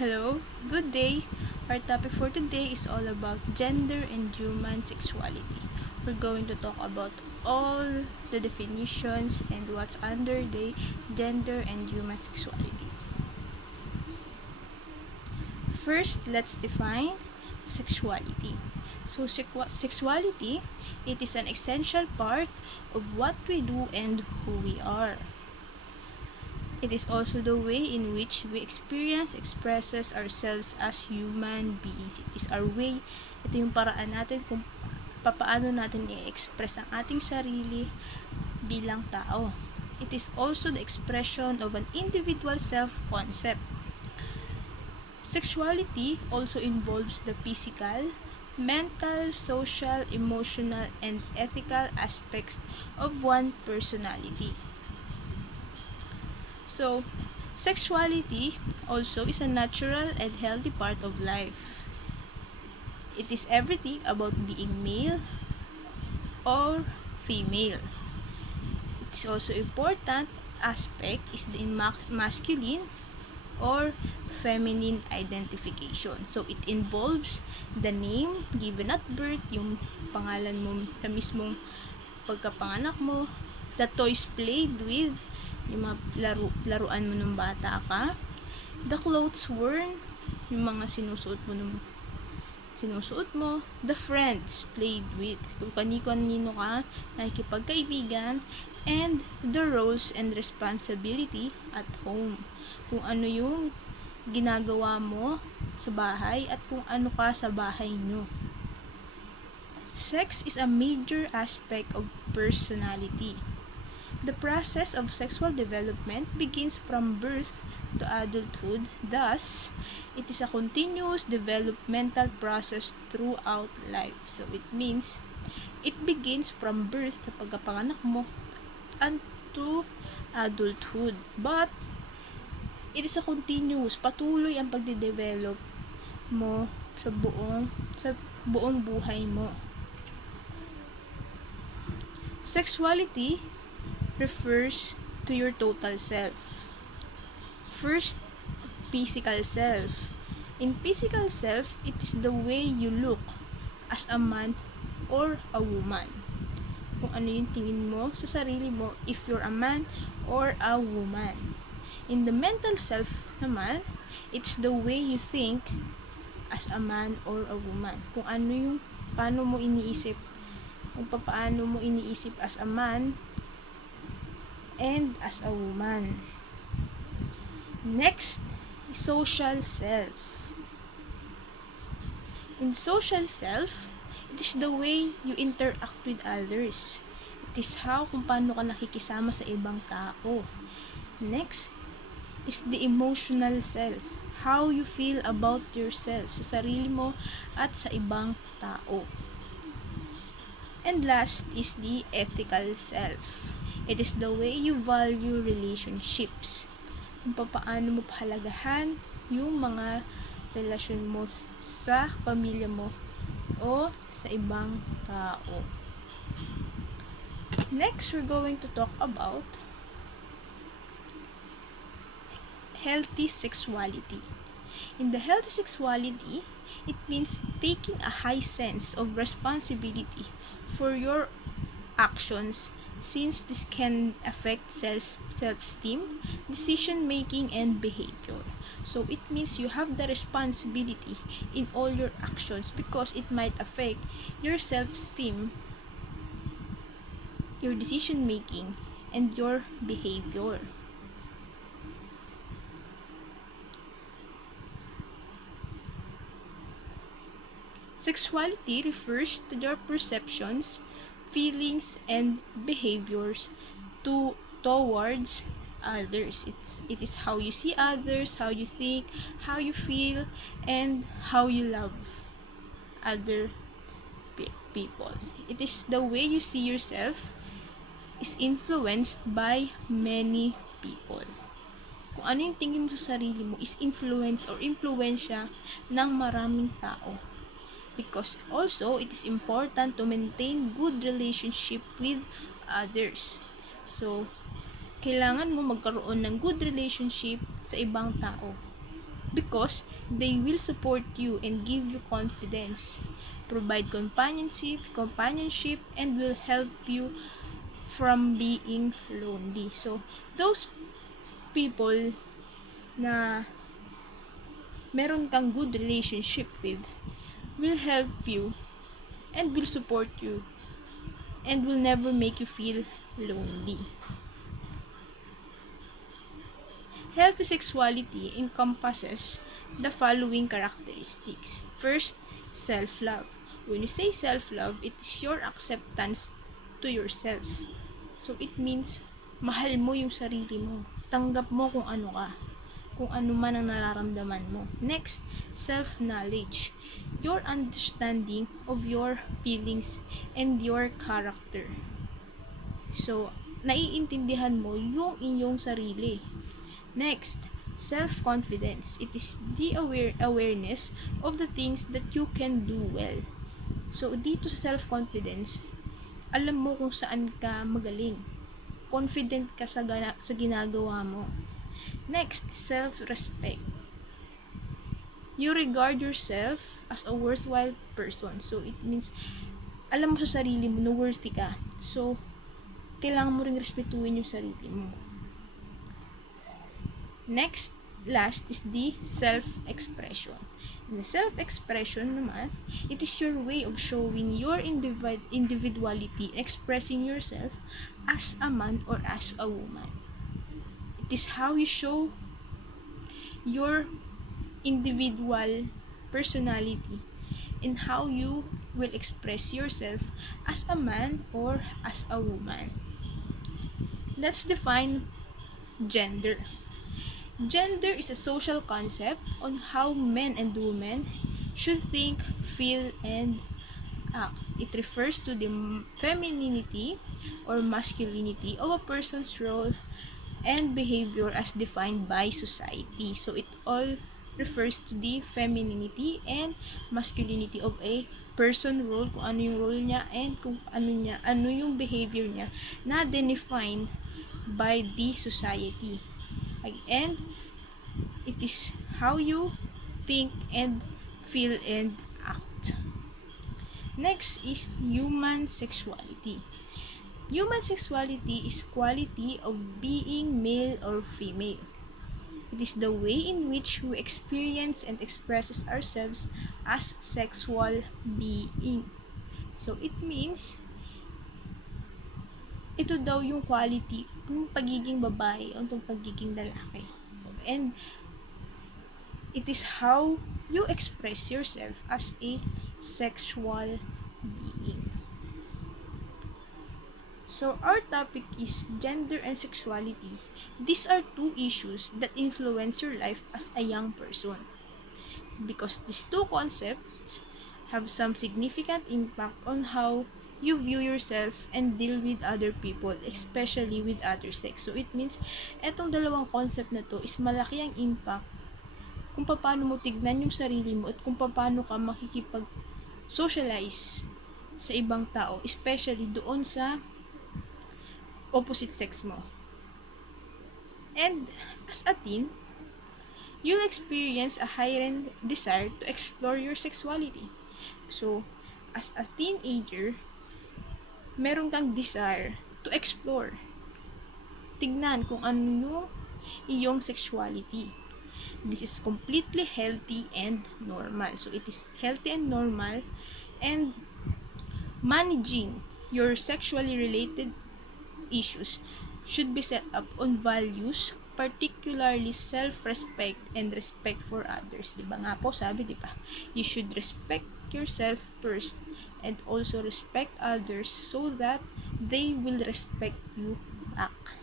Hello, good day. Our topic for today is all about gender and human sexuality. We're going to talk about all the definitions and what's under the gender and human sexuality. First, let's define sexuality. So, sexuality, it is an essential part of what we do and who we are. It is also the way in which we expresses ourselves as human beings. It is our way, ito yung paraan natin kung papaano natin i-express ang ating sarili bilang tao. It is also the expression of an individual self-concept. Sexuality also involves the physical, mental, social, emotional, and ethical aspects of one personality. So, sexuality also is a natural and healthy part of life. It is everything about being male or female. It is also important aspect is the masculine or feminine identification. So, it involves the name given at birth, yung pangalan mo sa mismong pagkapanganak mo, the toys played with, yung mga laruan mo nung bata ka, the clothes worn, yung mga sinusuot mo, the friends played with, kung kanino ka nakikipagkaibigan, and the roles and responsibility at home, kung ano yung ginagawa mo sa bahay at kung ano ka sa bahay nyo. Sex is a major aspect of personality. The process of sexual development begins from birth to adulthood. Thus, it is a continuous developmental process throughout life. So, it means, it begins from birth sa pagkapanganak mo and to adulthood. But, it is a continuous, patuloy ang pagde-develop mo sa buong buhay mo. Sexuality refers to your total self. First, physical self. In physical self, it is the way you look as a man or a woman. Kung ano yung tingin mo sa sarili mo if you're a man or a woman. In the mental self naman, it's the way you think as a man or a woman. Kung ano yung paano mo iniisip, kung paano mo iniisip as a man and as a woman. Next, social self. In social self, it is the way you interact with others. It is how kung paano ka nakikisama sa ibang tao. Next is the emotional self. How you feel about yourself, sa sarili mo at sa ibang tao. And last is the ethical self. It is the way you value relationships. Kung paano mo pahalagahan yung mga relasyon mo sa pamilya mo o sa ibang tao. Next, we're going to talk about healthy sexuality. In the healthy sexuality, it means taking a high sense of responsibility for your actions, since this can affect self-esteem, decision-making, and behavior. So, it means you have the responsibility in all your actions because it might affect your self-esteem, your decision-making, and your behavior. Sexuality refers to your perceptions, feelings, and behaviors towards others. It is how you see others, how you think, how you feel, and how you love other people. It is the way you see yourself is influenced by many people. Kung ano yung tingin mo sa sarili mo is influence or impluwensya ng maraming tao. Because also, it is important to maintain good relationship with others. So, kailangan mo magkaroon ng good relationship sa ibang tao. because they will support you and give you confidence, provide companionship, and will help you from being lonely. So, those people na meron kang good relationship with will help you and will support you and will never make you feel lonely. Healthy sexuality encompasses the following characteristics. First, self-love. When you say self-love, it is your acceptance to yourself. So, it means, mahal mo yung sarili mo. Tanggap mo kung ano ka. Kung ano man ang nararamdaman mo. Next, self-knowledge. Your understanding of your feelings and your character. So, naiintindihan mo yung inyong sarili. Next, self-confidence. It is the awareness of the things that you can do well. So, dito sa self-confidence, alam mo kung saan ka magaling. Confident ka sa ginagawa mo. Next, self-respect. You regard yourself as a worthwhile person. So, it means, alam mo sa sarili mo na worthy ka. So, kailangan mo ring respetuhin yung sarili mo. Next, last is the self-expression. In the self-expression naman, it is your way of showing your individuality, expressing yourself as a man or as a woman. It is how you show your individual personality and how you will express yourself as a man or as a woman. Let's define gender. Gender is a social concept on how men and women should think, feel, and act. It refers to the femininity or masculinity of a person's role and behavior as defined by society. So, it all refers to the femininity and masculinity of a person role, kung ano yung role niya and kung ano yung behavior niya na defined by the society. And it is how you think and feel and act. Next is human sexuality. Human sexuality is quality of being male or female. It is the way in which we experience and expresses ourselves as sexual being. So, it means, ito daw yung quality, yung pagiging babae o yung pagiging lalaki. And it is how you express yourself as a sexual being. So, our topic is gender and sexuality. These are two issues that influence your life as a young person. Because these two concepts have some significant impact on how you view yourself and deal with other people, especially with other sex. So, it means, etong dalawang concept na to is malaki ang impact kung paano mo tignan yung sarili mo at kung paano ka makikipag-socialize sa ibang tao, especially doon sa opposite sex mo. And as a teen, you'll experience a heightened desire to explore your sexuality. So, as a teenager, meron kang desire to explore. Tignan kung ano yung sexuality. This is completely healthy and normal. So, it is healthy and normal, and managing your sexually related issues should be set up on values, particularly self-respect and respect for others. Diba nga po, sabi, diba? You should respect yourself first and also respect others so that they will respect you back.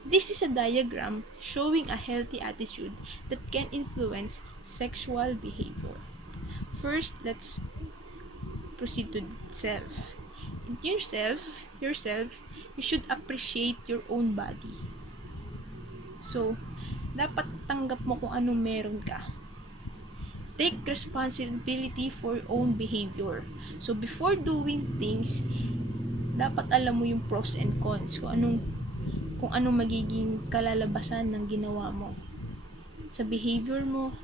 This is a diagram showing a healthy attitude that can influence sexual behavior. First, let's proceed to self. In yourself, you should appreciate your own body. So, dapat tanggap mo kung anong meron ka. Take responsibility for your own behavior. So, before doing things, dapat alam mo yung pros and cons, kung anong magiging kalalabasan ng ginawa mo. sa behavior mo.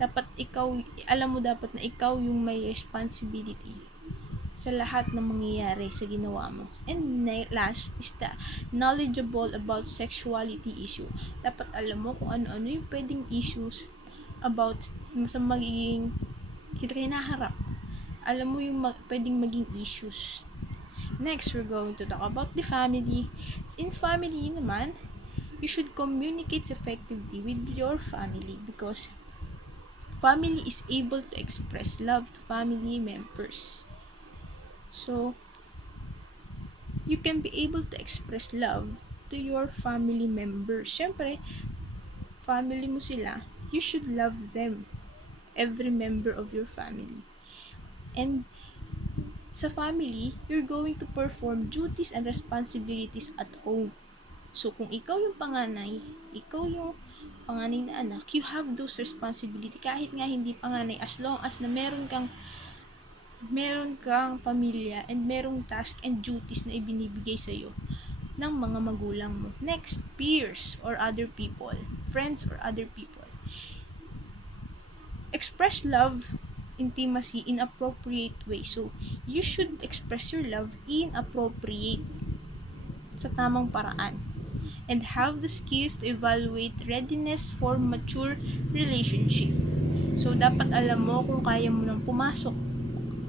Dapat dapat na ikaw yung may responsibility sa lahat ng mangyayari sa ginawa mo. And last is the knowledgeable about sexuality issue. Dapat alam mo kung ano-ano yung pwedeng issues about sa magiging hinaharap. Alam mo yung pwedeng maging issues. Next, we're going to talk about the family. In family naman, you should communicate effectively with your family because family is able to express love to family members. So, you can be able to express love to your family members. Siyempre, family mo sila, you should love them, every member of your family. And sa family, you're going to perform duties and responsibilities at home. So, kung ikaw yung panganay na anak, you have those responsibility kahit nga hindi panganay, as long as na meron kang pamilya and merong task and duties na ibinibigay sa'yo ng mga magulang mo. Next, peers or other people, friends or other people. Express love, intimacy in appropriate way. So, you should express your love in appropriate, sa tamang paraan. And have the skills to evaluate readiness for mature relationship. So, dapat alam mo kung kaya mo nang pumasok,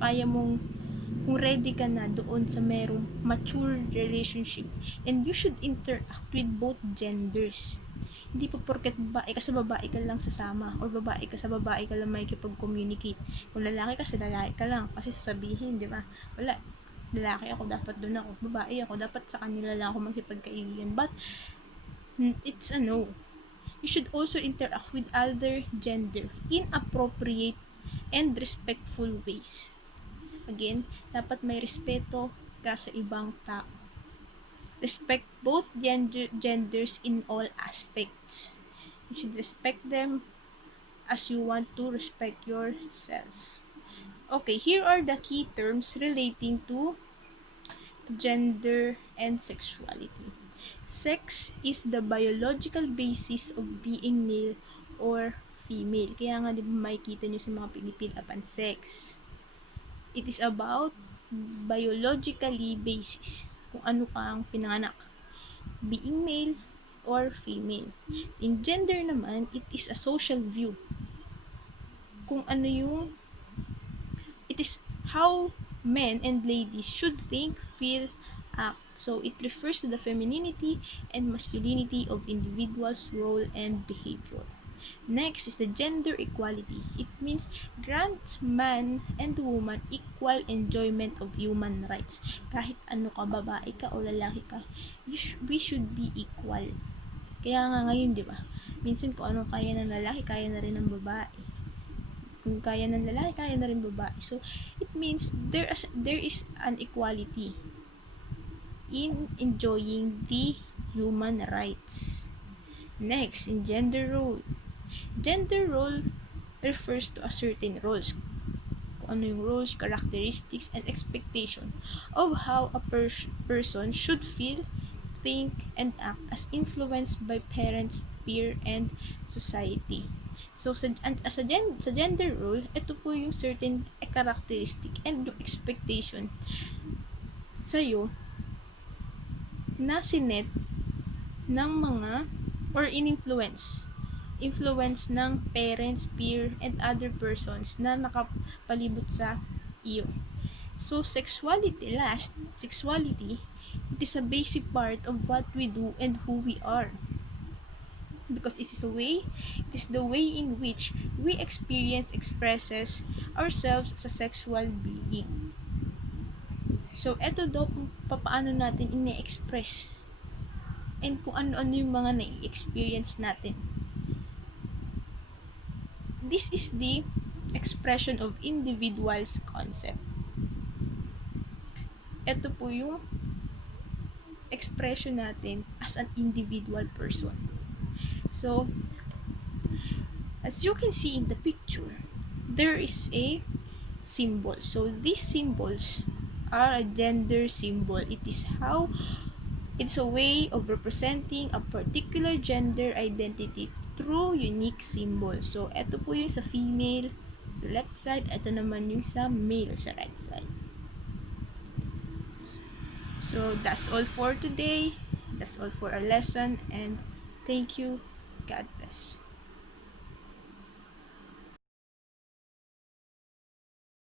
kung ready ka na doon sa merong mature relationship. And you should interact with both genders. Hindi po porket babae ka sa babae ka lang sasama or babae ka sa babae ka lang makikipag-communicate. Kung lalaki ka sa lalaki ka lang, kasi sasabihin, di ba? Wala, lalaki ako, dapat doon ako. Babae ako, dapat sa kanila lang ako makipagkaibigan. But, it's a no. You should also interact with other gender in appropriate and respectful ways. Again, dapat may respeto ka sa ibang tao. Respect both genders in all aspects. You should respect them as you want to respect yourself. Okay, here are the key terms relating to gender and sexuality. Sex is the biological basis of being male or female. Kaya nga, di ba makikita nyo sa mga Pilipil upon sex. It is about biologically basis. Kung ano kang pinanganak. Being male or female. In gender naman, it is a social view. Kung ano yung it is how men and ladies should think, feel, act. So, it refers to the femininity and masculinity of individuals' role and behavior. Next is the gender equality. It means grants man and woman equal enjoyment of human rights. Kahit ano ka, babae ka o lalaki ka, we should be equal. Kaya nga ngayon, di ba? Minsan kung ano kaya ng lalaki, kaya na rin ng babae. Kung kaya ng lalaki, kaya na rin babae. So, it means there is an equality in enjoying the human rights. Next, in gender role. Gender role refers to a certain roles. Kung ano yung roles, characteristics, and expectation of how a person should feel, think, and act as influenced by parents, peer, and society. So, sa gender role, ito po yung certain characteristic and expectation sa'yo na sinet ng mga or influence ng parents, peer, and other persons na nakapalibot sa iyo. So, sexuality, it is a basic part of what we do and who we are. Because it is the way in which we expresses ourselves as a sexual being. So, eto daw kung paano natin ine-express and kung ano-ano yung mga na-experience natin. This is the expression of individual's concept. Ito po yung expression natin as an individual person. So, as you can see in the picture, there is a symbol. So, these symbols are a gender symbol. It It's a way of representing a particular gender identity through unique symbol. So, ito po yung sa female sa left side, ito naman yung sa male sa right side. So, that's all for today. That's all for our lesson, and thank you. God bless.